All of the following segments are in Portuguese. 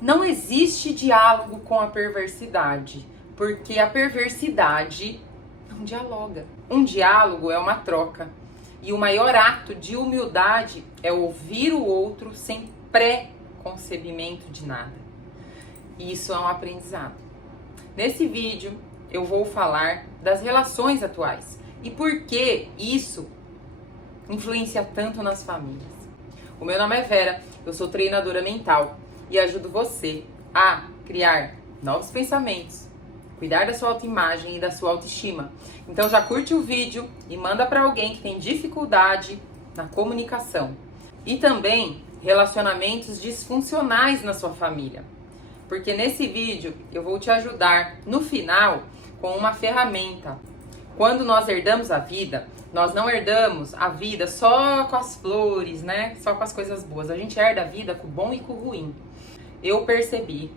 Não existe diálogo com a perversidade, porque a perversidade não dialoga. Um diálogo é uma troca. E o maior ato de humildade é ouvir o outro sem pré-concebimento de nada. E isso é um aprendizado. Nesse vídeo eu vou falar das relações atuais e por que isso influencia tanto nas famílias. O meu nome é Vera, eu sou treinadora mental e ajudo você a criar novos pensamentos, cuidar da sua autoimagem e da sua autoestima. Então já curte o vídeo e manda para alguém que tem dificuldade na comunicação. E também relacionamentos disfuncionais na sua família. Porque nesse vídeo eu vou te ajudar no final com uma ferramenta. Quando nós herdamos a vida, nós não herdamos a vida só com as flores, né? Só com as coisas boas. A gente herda a vida com o bom e com o ruim. Eu percebi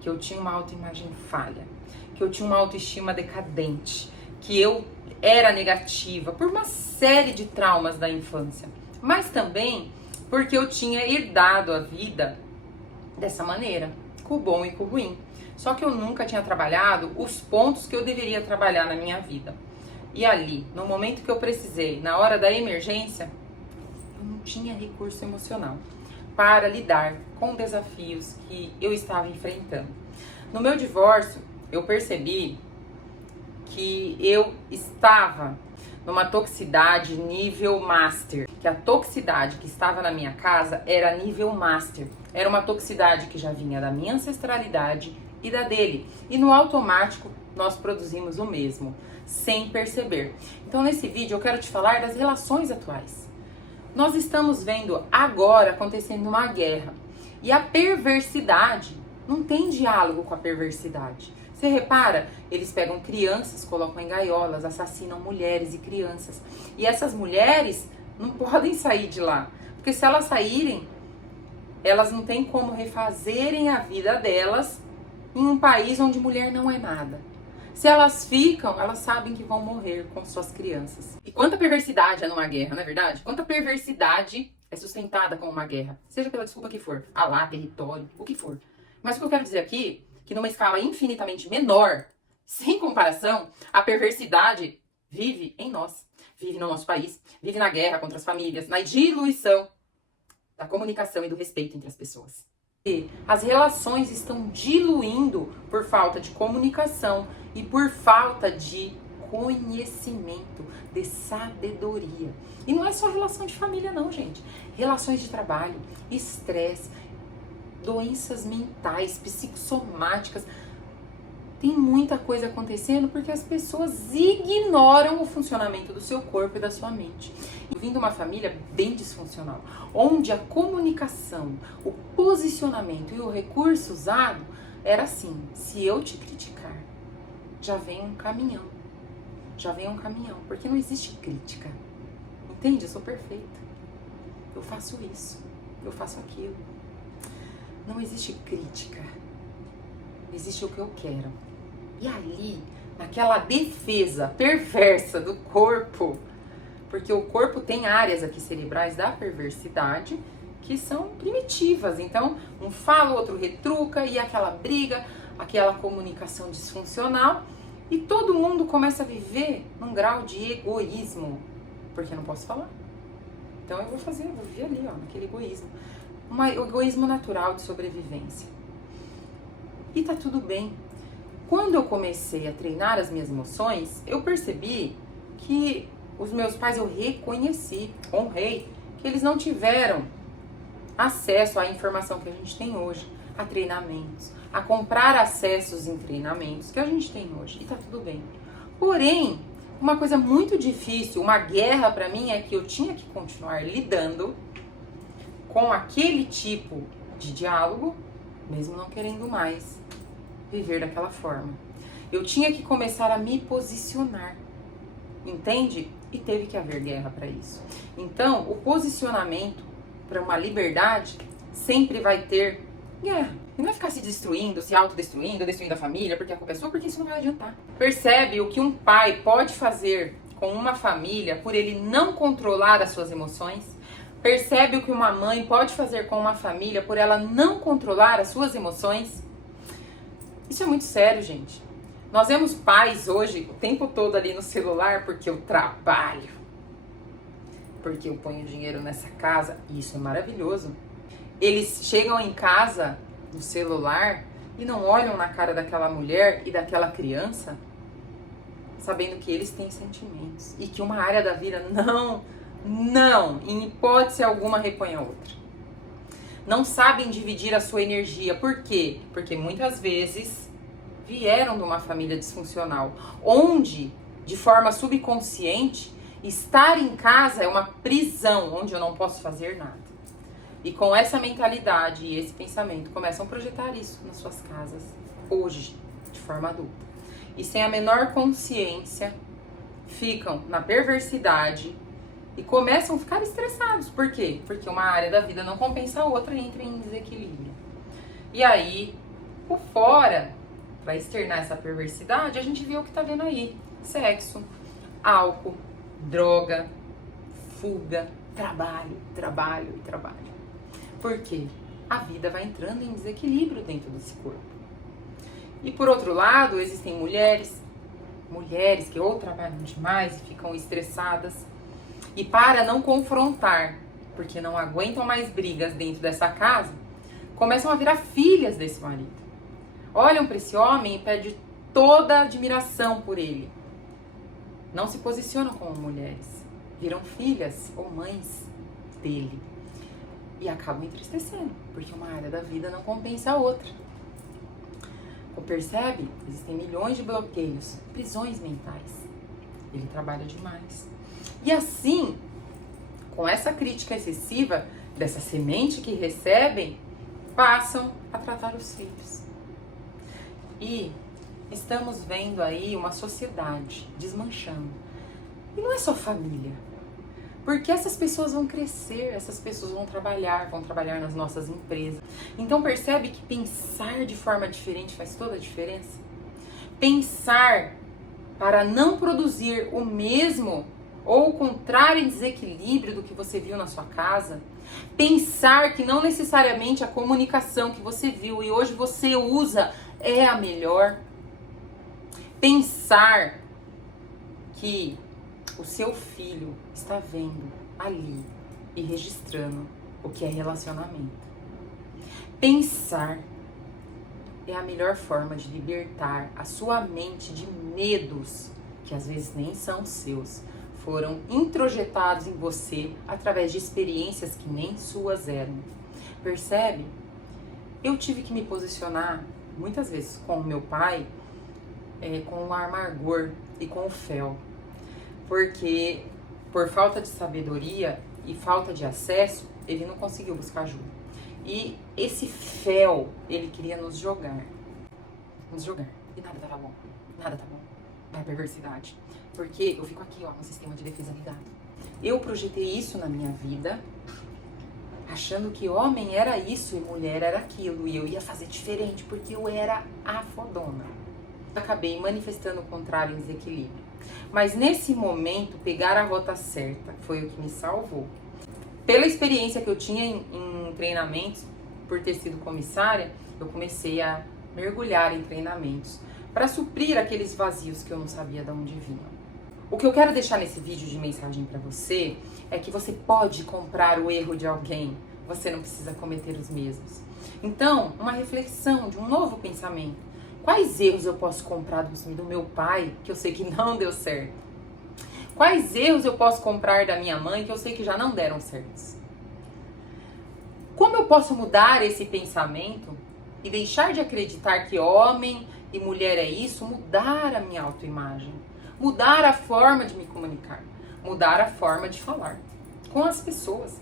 que eu tinha uma autoimagem falha, que eu tinha uma autoestima decadente, que eu era negativa por uma série de traumas da infância, mas também porque eu tinha herdado a vida dessa maneira, com o bom e com o ruim. Só que eu nunca tinha trabalhado os pontos que eu deveria trabalhar na minha vida. E ali, no momento que eu precisei, na hora da emergência, eu não tinha recurso emocional para lidar com desafios que eu estava enfrentando. No meu divórcio, eu percebi que eu estava numa toxicidade nível master, que a toxicidade que estava na minha casa era nível master. Era uma toxicidade que já vinha da minha ancestralidade e da dele. E no automático, nós produzimos o mesmo, sem perceber. Então, nesse vídeo, eu quero te falar das relações atuais. Nós estamos vendo agora acontecendo uma guerra. E a perversidade, não tem diálogo com a perversidade. Você repara, eles pegam crianças, colocam em gaiolas, assassinam mulheres e crianças. E essas mulheres não podem sair de lá. Porque se elas saírem, elas não têm como refazerem a vida delas em um país onde mulher não é nada. Se elas ficam, elas sabem que vão morrer com suas crianças. E quanta perversidade é numa guerra, não é verdade? Quanta perversidade é sustentada com uma guerra. Seja pela desculpa que for. Alá, território, o que for. Mas o que eu quero dizer aqui, que numa escala infinitamente menor, sem comparação, a perversidade vive em nós. Vive no nosso país. Vive na guerra contra as famílias, na diluição da comunicação e do respeito entre as pessoas. E as relações estão diluindo por falta de comunicação e por falta de conhecimento, de sabedoria. E não é só relação de família não, gente. Relações de trabalho, estresse, doenças mentais, psicossomáticas. Tem muita coisa acontecendo porque as pessoas ignoram o funcionamento do seu corpo e da sua mente. Eu vim de uma família bem disfuncional, onde a comunicação, o posicionamento e o recurso usado era assim: se eu te criticar, já vem um caminhão. Já vem um caminhão, porque não existe crítica. Entende? Eu sou perfeita. Eu faço isso, eu faço aquilo. Não existe crítica. Existe o que eu quero. E ali, naquela defesa perversa do corpo, porque o corpo tem áreas aqui cerebrais da perversidade que são primitivas. Então, um fala, o outro retruca, e aquela briga, aquela comunicação disfuncional, e todo mundo começa a viver num grau de egoísmo, porque eu não posso falar. Então eu vou viver ali, ó, naquele egoísmo. Um egoísmo natural de sobrevivência. E tá tudo bem. Quando eu comecei a treinar as minhas emoções, eu percebi que os meus pais, eu reconheci, honrei, que eles não tiveram acesso à informação que a gente tem hoje, a treinamentos, a comprar acessos em treinamentos que a gente tem hoje. E tá tudo bem. Porém, uma coisa muito difícil, uma guerra pra mim é que eu tinha que continuar lidando com aquele tipo de diálogo, mesmo não querendo mais viver daquela forma. Eu tinha que começar a me posicionar, entende? E teve que haver guerra para isso. Então, o posicionamento para uma liberdade sempre vai ter guerra. E não é ficar se destruindo, se autodestruindo, destruindo a família, porque a culpa é sua, porque isso não vai adiantar. Percebe o que um pai pode fazer com uma família por ele não controlar as suas emoções? Percebe o que uma mãe pode fazer com uma família por ela não controlar as suas emoções? Isso é muito sério, gente. Nós vemos pais hoje o tempo todo ali no celular porque eu trabalho, porque eu ponho dinheiro nessa casa, e isso é maravilhoso. Eles chegam em casa no celular e não olham na cara daquela mulher e daquela criança, sabendo que eles têm sentimentos e que uma área da vida não, em hipótese alguma repõe a outra. Não sabem dividir a sua energia. Por quê? Porque muitas vezes vieram de uma família disfuncional, onde, de forma subconsciente, estar em casa é uma prisão, onde eu não posso fazer nada. E com essa mentalidade e esse pensamento, começam a projetar isso nas suas casas, hoje, de forma adulta. E sem a menor consciência, ficam na perversidade e começam a ficar estressados. Por quê? Porque uma área da vida não compensa a outra e entra em desequilíbrio. E aí, por fora, para externar essa perversidade, a gente vê o que tá vendo aí. Sexo, álcool, droga, fuga, trabalho. Por quê? A vida vai entrando em desequilíbrio dentro desse corpo. E por outro lado, existem mulheres que ou trabalham demais e ficam estressadas. E para não confrontar, porque não aguentam mais brigas dentro dessa casa, começam a virar filhas desse marido. Olham para esse homem e pedem toda a admiração por ele. Não se posicionam como mulheres. Viram filhas ou mães dele. E acabam entristecendo, porque uma área da vida não compensa a outra. Percebe? Existem milhões de bloqueios, prisões mentais. Ele trabalha demais. E assim, com essa crítica excessiva dessa semente que recebem, passam a tratar os filhos. E estamos vendo aí uma sociedade desmanchando. E não é só família. Porque essas pessoas vão crescer, essas pessoas vão trabalhar nas nossas empresas. Então percebe que pensar de forma diferente faz toda a diferença? Pensar para não produzir o mesmo ou o contrário em desequilíbrio do que você viu na sua casa. Pensar que não necessariamente a comunicação que você viu e hoje você usa é a melhor. Pensar que o seu filho está vendo ali e registrando o que é relacionamento. Pensar é a melhor forma de libertar a sua mente de medos que às vezes nem são seus, foram introjetados em você através de experiências que nem suas eram. Percebe? Eu tive que me posicionar muitas vezes com o meu pai, com o amargor e com o fel. Porque por falta de sabedoria e falta de acesso, ele não conseguiu buscar ajuda. E esse fel, ele queria nos jogar. E nada tá bom. Vai perversidade. Porque eu fico aqui, ó, no sistema de defesa ligado. Eu projetei isso na minha vida, achando que homem era isso e mulher era aquilo. E eu ia fazer diferente, porque eu era a fodona. Acabei manifestando o contrário em desequilíbrio. Mas nesse momento, pegar a rota certa foi o que me salvou. Pela experiência que eu tinha em treinamentos, por ter sido comissária, eu comecei a mergulhar em treinamentos para suprir aqueles vazios que eu não sabia de onde vinham. O que eu quero deixar nesse vídeo de mensagem para você é que você pode comprar o erro de alguém, você não precisa cometer os mesmos. Então, uma reflexão de um novo pensamento. Quais erros eu posso comprar do meu pai, que eu sei que não deu certo? Quais erros eu posso comprar da minha mãe, que eu sei que já não deram certos? Como eu posso mudar esse pensamento e deixar de acreditar que homem e mulher é isso, mudar a minha autoimagem, mudar a forma de me comunicar, mudar a forma de falar com as pessoas?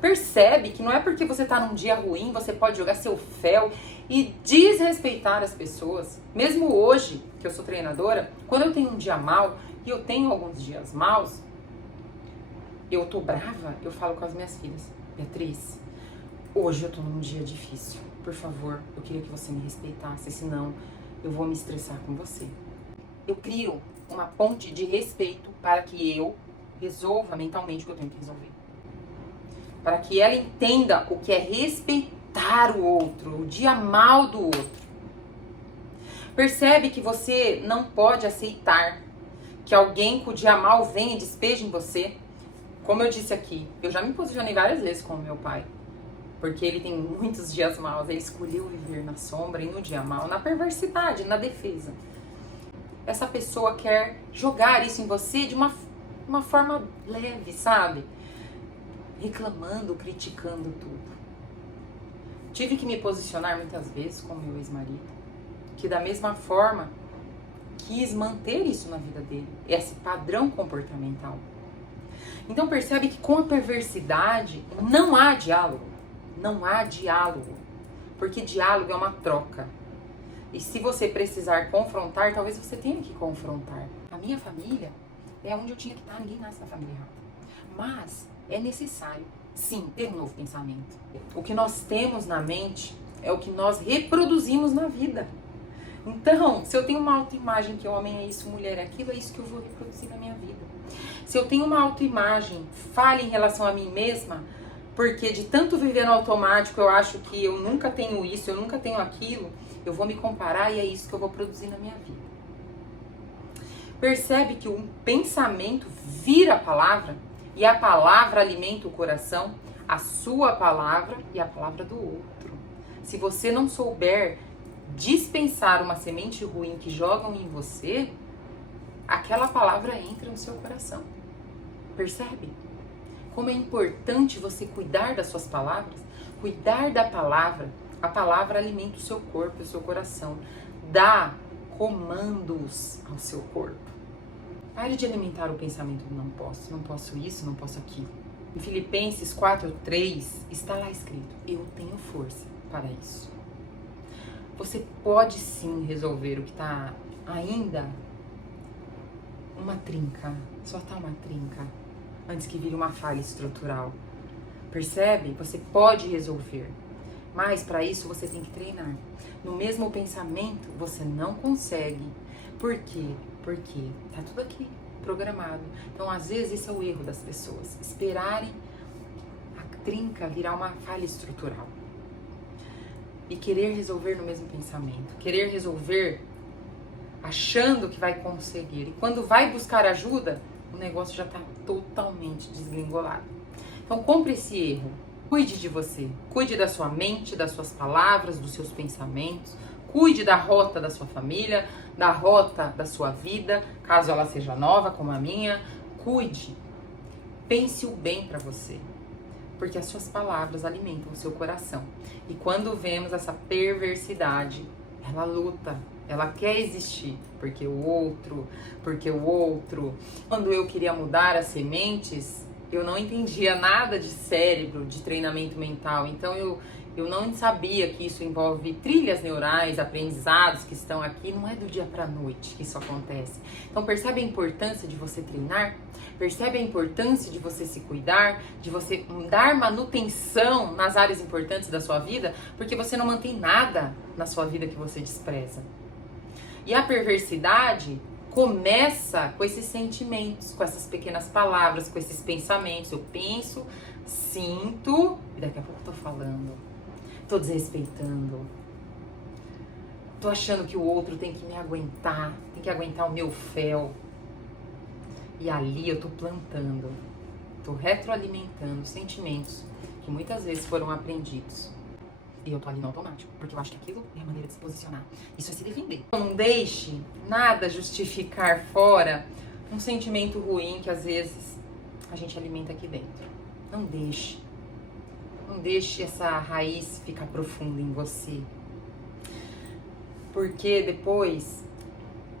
Percebe que não é porque você tá num dia ruim, você pode jogar seu fel e desrespeitar as pessoas. Mesmo hoje, que eu sou treinadora, quando eu tenho um dia mal, e eu tenho alguns dias maus, eu tô brava, eu falo com as minhas filhas: Beatriz, hoje eu tô num dia difícil. Por favor, eu queria que você me respeitasse, senão eu vou me estressar com você. Eu crio uma ponte de respeito para que eu resolva mentalmente o que eu tenho que resolver. para que ela entenda o que é respeitar o outro, o dia mal do outro. Percebe que você não pode aceitar que alguém com o dia mal venha e despeje em você. Como eu disse aqui, eu já me posicionei várias vezes com o meu pai, porque ele tem muitos dias maus, ele escolheu viver na sombra e no dia mal, na perversidade, na defesa. Essa pessoa quer jogar isso em você de uma forma leve, sabe? Reclamando, criticando tudo. Tive que me posicionar muitas vezes com meu ex-marido, que da mesma forma quis manter isso na vida dele, esse padrão comportamental. Então percebe que com a perversidade não há diálogo. Não há diálogo. Porque diálogo é uma troca. E se você precisar confrontar, talvez você tenha que confrontar. A minha família é onde eu tinha que estar, ninguém nasce na família errada. Mas é necessário, sim, ter um novo pensamento. O que nós temos na mente é o que nós reproduzimos na vida. Então, se eu tenho uma autoimagem que homem é isso, mulher é aquilo, é isso que eu vou reproduzir na minha vida. Se eu tenho uma autoimagem falha em relação a mim mesma, porque de tanto viver no automático eu acho que eu nunca tenho isso, eu nunca tenho aquilo, eu vou me comparar e é isso que eu vou produzir na minha vida. Percebe que um pensamento vira a palavra e a palavra alimenta o coração, a sua palavra e a palavra do outro. Se você não souber dispensar uma semente ruim que jogam em você, aquela palavra entra no seu coração. Percebe? Como é importante você cuidar das suas palavras, cuidar da palavra. A palavra alimenta o seu corpo e o seu coração. Dá comandos ao seu corpo. Pare de alimentar o pensamento do não posso isso, não posso aquilo. Em Filipenses 4:3 está lá escrito: eu tenho força para isso. Você pode sim resolver o que está ainda uma trinca, só está uma trinca, antes que vire uma falha estrutural. Percebe? Você pode resolver, mas para isso você tem que treinar. No mesmo pensamento você não consegue. Por quê? Porque tá tudo aqui programado. Então às vezes esse é o erro das pessoas, esperarem a trinca virar uma falha estrutural e querer resolver no mesmo pensamento, querer resolver achando que vai conseguir, e quando vai buscar ajuda, o negócio já está totalmente desgringolado. Então compre esse erro, cuide de você, cuide da sua mente, das suas palavras, dos seus pensamentos, cuide da rota da sua família, da rota da sua vida, caso ela seja nova como a minha, cuide, pense o bem para você, porque as suas palavras alimentam o seu coração. E quando vemos essa perversidade, ela luta, ela quer existir, porque o outro. Quando eu queria mudar as sementes, eu não entendia nada de cérebro, de treinamento mental, então eu não sabia que isso envolve trilhas neurais, aprendizados que estão aqui, não é do dia para a noite que isso acontece. Então percebe a importância de você treinar? Percebe a importância de você se cuidar, de você dar manutenção nas áreas importantes da sua vida, porque você não mantém nada na sua vida que você despreza. E a perversidade começa com esses sentimentos, com essas pequenas palavras, com esses pensamentos. Eu penso, sinto, e daqui a pouco eu tô falando. Tô desrespeitando. Tô achando que o outro tem que me aguentar, tem que aguentar o meu fel. E ali eu tô plantando, tô retroalimentando sentimentos que muitas vezes foram aprendidos. E eu tô ali no automático, porque eu acho que aquilo é a maneira de se posicionar. Isso é se defender. Não deixe nada justificar fora um sentimento ruim que às vezes a gente alimenta aqui dentro. Não deixe. Não deixe essa raiz ficar profunda em você. Porque depois,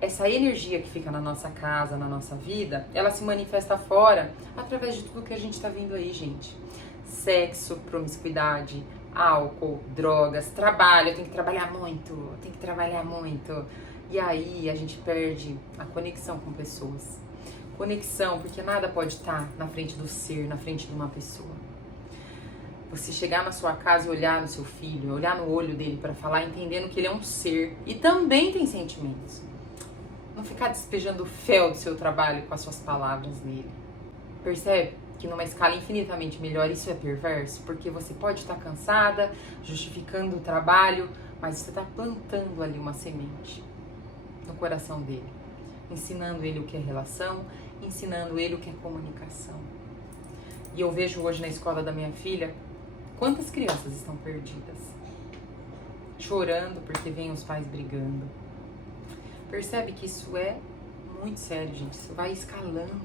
essa energia que fica na nossa casa, na nossa vida, ela se manifesta fora através de tudo que a gente tá vendo aí, gente. Sexo, promiscuidade, álcool, drogas, trabalho, eu tenho que trabalhar muito. E aí a gente perde a conexão com pessoas. Conexão, porque nada pode estar na frente do ser, na frente de uma pessoa. Você chegar na sua casa e olhar no seu filho, olhar no olho dele para falar, entendendo que ele é um ser e também tem sentimentos. Não ficar despejando o fel do seu trabalho com as suas palavras nele. Percebe? que numa escala infinitamente melhor isso é perverso, porque você pode estar cansada, justificando o trabalho, mas você está plantando ali uma semente no coração dele, ensinando ele o que é relação, ensinando ele o que é comunicação. E eu vejo hoje na escola da minha filha, quantas crianças estão perdidas, chorando porque vêm os pais brigando. Percebe que isso é muito sério, gente, isso vai escalando,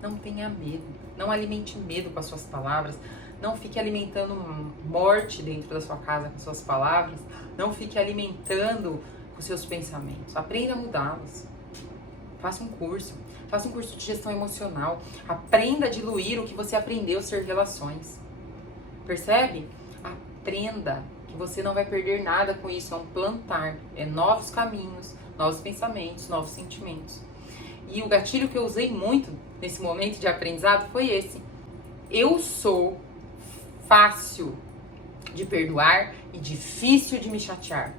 Não tenha medo, não alimente medo com as suas palavras, não fique alimentando morte dentro da sua casa com suas palavras, não fique alimentando com seus pensamentos, aprenda a mudá-los. Faça um curso de gestão emocional, aprenda a diluir o que você aprendeu ser relações. Percebe? Aprenda que você não vai perder nada com isso, é um plantar, é novos caminhos, novos pensamentos, novos sentimentos. E o gatilho que eu usei muito nesse momento de aprendizado foi esse. Eu sou fácil de perdoar e difícil de me chatear.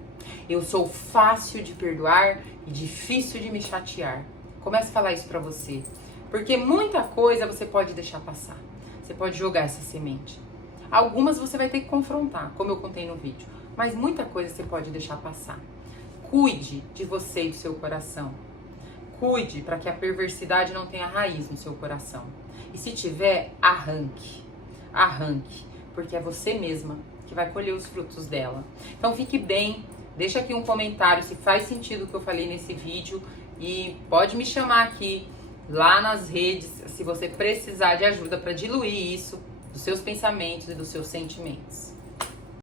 Eu sou fácil de perdoar e difícil de me chatear. Comece a falar isso pra você. Porque muita coisa você pode deixar passar. Você pode jogar essa semente. Algumas você vai ter que confrontar, como eu contei no vídeo. Mas muita coisa você pode deixar passar. Cuide de você e do seu coração. Cuide para que a perversidade não tenha raiz no seu coração. E se tiver, arranque. Arranque. Porque é você mesma que vai colher os frutos dela. Então fique bem. Deixa aqui um comentário se faz sentido o que eu falei nesse vídeo. E pode me chamar aqui, lá nas redes, se você precisar de ajuda para diluir isso dos seus pensamentos e dos seus sentimentos.